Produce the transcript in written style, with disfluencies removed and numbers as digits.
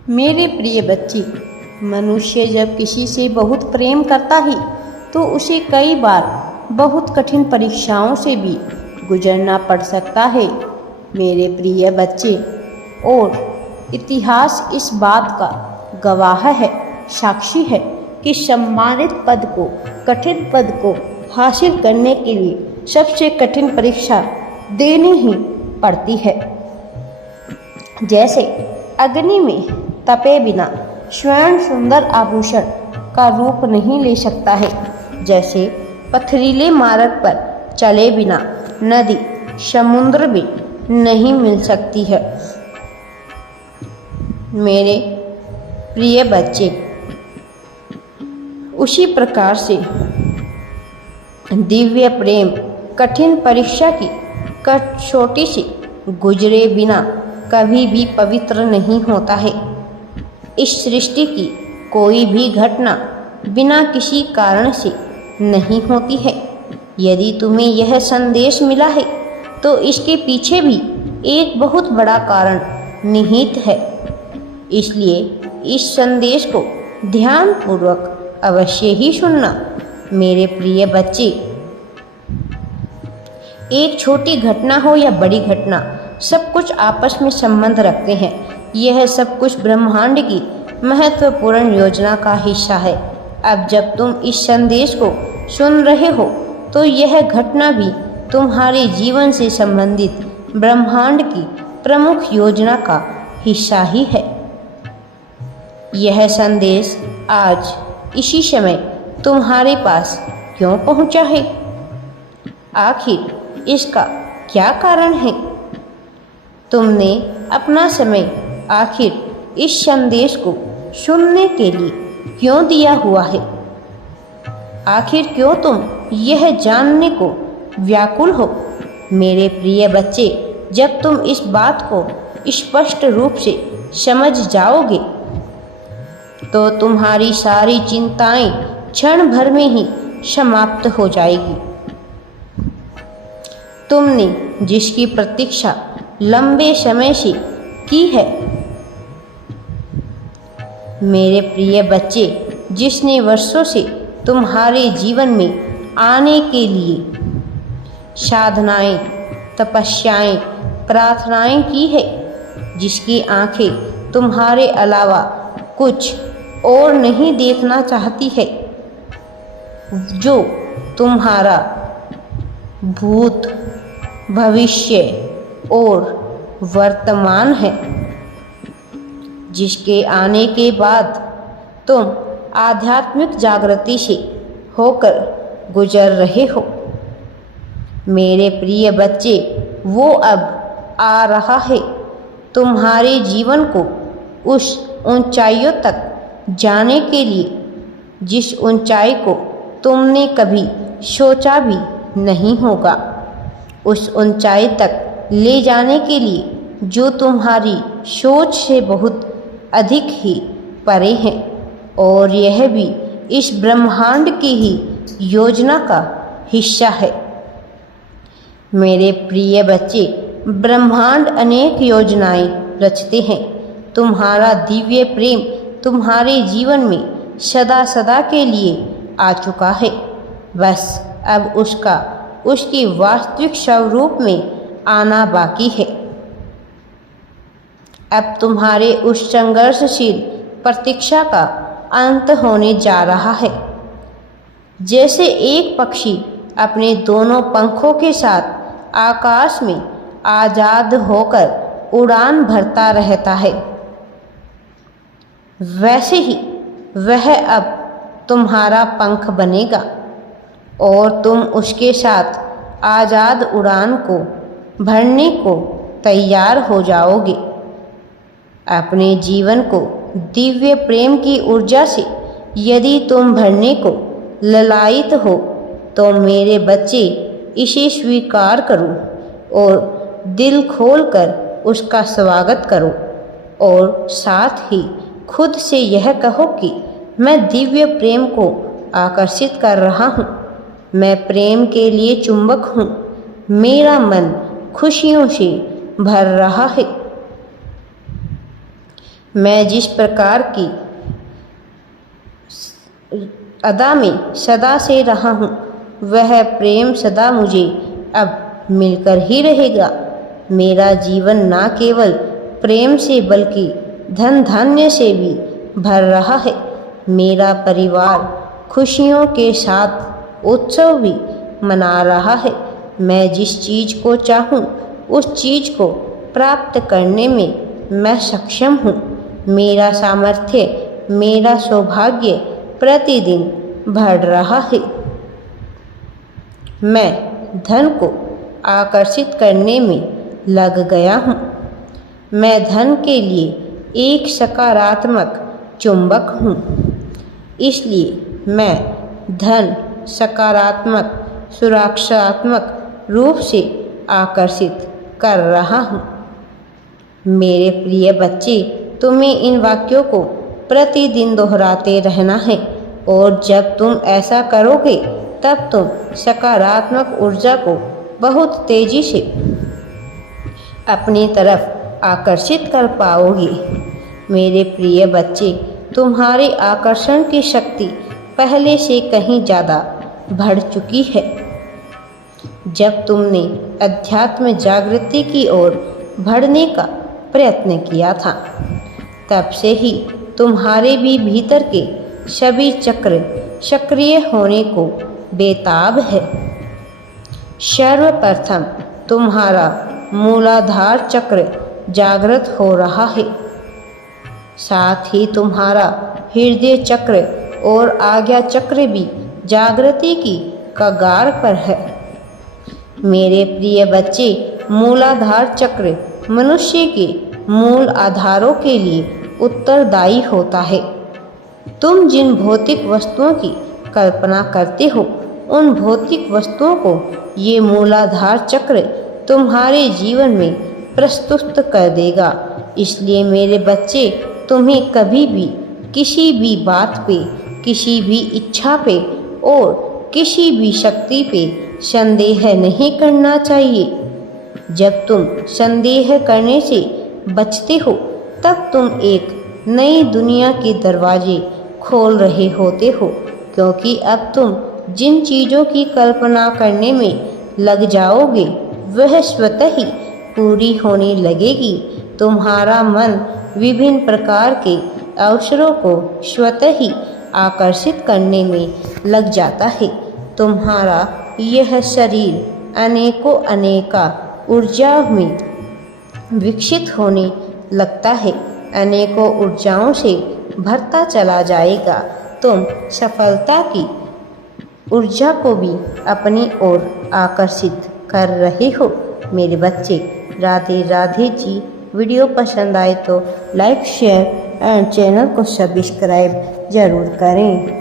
मेरे प्रिय बच्चे, मनुष्य जब किसी से बहुत प्रेम करता है तो उसे कई बार बहुत कठिन परीक्षाओं से भी गुजरना पड़ सकता है। मेरे प्रिय बच्चे, और इतिहास इस बात का गवाह है, साक्षी है कि सम्मानित पद को, कठिन पद को हासिल करने के लिए सबसे कठिन परीक्षा देनी ही पड़ती है। जैसे अग्नि में तपे बिना स्वर्ण सुंदर आभूषण का रूप नहीं ले सकता है, जैसे पथरीले मार्ग पर चले बिना नदी समुद्र में नहीं मिल सकती है। मेरे प्रिय बच्चे, उसी प्रकार से दिव्य प्रेम कठिन परीक्षा की कसौटी से गुजरे बिना कभी भी पवित्र नहीं होता है। इस सृष्टि की कोई भी घटना बिना किसी कारण से नहीं होती है। यदि तुम्हें यह संदेश मिला है तो इसके पीछे भी एक बहुत बड़ा कारण निहित है। इसलिए इस संदेश को ध्यानपूर्वक अवश्य ही सुनना। मेरे प्रिय बच्चे, एक छोटी घटना हो या बड़ी घटना, सब कुछ आपस में संबंध रखते हैं। यह सब कुछ ब्रह्मांड की महत्वपूर्ण योजना का हिस्सा है। अब जब तुम इस संदेश को सुन रहे हो तो यह घटना भी तुम्हारे जीवन से संबंधित ब्रह्मांड की प्रमुख योजना का हिस्सा ही है। यह संदेश आज इसी समय तुम्हारे पास क्यों पहुंचा है? आखिर इसका क्या कारण है? तुमने अपना समय आखिर इस संदेश को सुनने के लिए क्यों दिया हुआ है? आखिर क्यों तुम यह जानने को व्याकुल हो? मेरे प्रिय बच्चे, जब तुम इस बात को स्पष्ट रूप से समझ जाओगे तो तुम्हारी सारी चिंताएं क्षण भर में ही समाप्त हो जाएगी। तुमने जिसकी प्रतीक्षा लंबे समय से की है, मेरे प्रिय बच्चे, जिसने वर्षों से तुम्हारे जीवन में आने के लिए साधनाएं, तपस्याएं, प्रार्थनाएं की है, जिसकी आंखें तुम्हारे अलावा कुछ और नहीं देखना चाहती है, जो तुम्हारा भूत, भविष्य और वर्तमान है, जिसके आने के बाद तुम आध्यात्मिक जागृति से होकर गुजर रहे हो। मेरे प्रिय बच्चे, वो अब आ रहा है तुम्हारे जीवन को उस ऊंचाइयों तक जाने के लिए जिस ऊंचाई को तुमने कभी सोचा भी नहीं होगा। उस ऊंचाई तक ले जाने के लिए जो तुम्हारी सोच से बहुत अधिक ही परे हैं, और यह भी इस ब्रह्मांड की ही योजना का हिस्सा है। मेरे प्रिय बच्चे, ब्रह्मांड अनेक योजनाएं रचते हैं। तुम्हारा दिव्य प्रेम तुम्हारे जीवन में सदा सदा के लिए आ चुका है। बस अब उसके वास्तविक स्वरूप में आना बाकी है। अब तुम्हारे उस संघर्षशील प्रतीक्षा का अंत होने जा रहा है। जैसे एक पक्षी अपने दोनों पंखों के साथ आकाश में आज़ाद होकर उड़ान भरता रहता है, वैसे ही वह अब तुम्हारा पंख बनेगा और तुम उसके साथ आज़ाद उड़ान को भरने को तैयार हो जाओगे। अपने जीवन को दिव्य प्रेम की ऊर्जा से यदि तुम भरने को ललायित हो तो मेरे बच्चे, इसे स्वीकार करो और दिल खोलकर उसका स्वागत करो, और साथ ही खुद से यह कहो कि मैं दिव्य प्रेम को आकर्षित कर रहा हूँ। मैं प्रेम के लिए चुंबक हूँ। मेरा मन खुशियों से भर रहा है। मैं जिस प्रकार की अदा में सदा से रहा हूँ, वह प्रेम सदा मुझे अब मिलकर ही रहेगा। मेरा जीवन न केवल प्रेम से बल्कि धन धान्य से भी भर रहा है। मेरा परिवार खुशियों के साथ उत्सव भी मना रहा है। मैं जिस चीज़ को चाहूँ उस चीज़ को प्राप्त करने में मैं सक्षम हूँ। मेरा सामर्थ्य, मेरा सौभाग्य प्रतिदिन बढ़ रहा है। मैं धन को आकर्षित करने में लग गया हूँ। मैं धन के लिए एक सकारात्मक चुंबक हूँ, इसलिए मैं धन सकारात्मक सुरक्षात्मक रूप से आकर्षित कर रहा हूँ। मेरे प्रिय बच्चे, तुम्हें इन वाक्यों को प्रतिदिन दोहराते रहना है और जब तुम ऐसा करोगे तब तुम सकारात्मक ऊर्जा को बहुत तेजी से अपनी तरफ आकर्षित कर पाओगे। मेरे प्रिय बच्चे, तुम्हारे आकर्षण की शक्ति पहले से कहीं ज़्यादा बढ़ चुकी है। जब तुमने अध्यात्म जागृति की ओर बढ़ने का प्रयत्न किया था, तब से ही तुम्हारे भी भीतर के सभी चक्र सक्रिय होने को बेताब है। सर्वप्रथम तुम्हारा मूलाधार चक्र जागृत हो रहा है, साथ ही तुम्हारा हृदय चक्र और आज्ञा चक्र भी जागृति की कगार पर है। मेरे प्रिय बच्चे, मूलाधार चक्र मनुष्य के मूल आधारों के लिए उत्तरदायी होता है। तुम जिन भौतिक वस्तुओं की कल्पना करते हो, उन भौतिक वस्तुओं को ये मूलाधार चक्र तुम्हारे जीवन में प्रस्तुत कर देगा। इसलिए मेरे बच्चे, तुम्हें कभी भी किसी भी बात पे, किसी भी इच्छा पे और किसी भी शक्ति पे संदेह नहीं करना चाहिए। जब तुम संदेह करने से बचते हो, तब तुम एक नई दुनिया के दरवाजे खोल रहे होते हो, क्योंकि अब तुम जिन चीज़ों की कल्पना करने में लग जाओगे, वह स्वतः ही पूरी होने लगेगी। तुम्हारा मन विभिन्न प्रकार के अवसरों को स्वतः ही आकर्षित करने में लग जाता है। तुम्हारा यह शरीर अनेकों अनेका ऊर्जा में विकसित होने लगता है, अनेकों ऊर्जाओं से भरता चला जाएगा। तुम सफलता की ऊर्जा को भी अपनी ओर आकर्षित कर रहे हो। मेरे बच्चे, राधे राधे जी। वीडियो पसंद आए तो लाइक, शेयर एंड चैनल को सब्सक्राइब ज़रूर करें।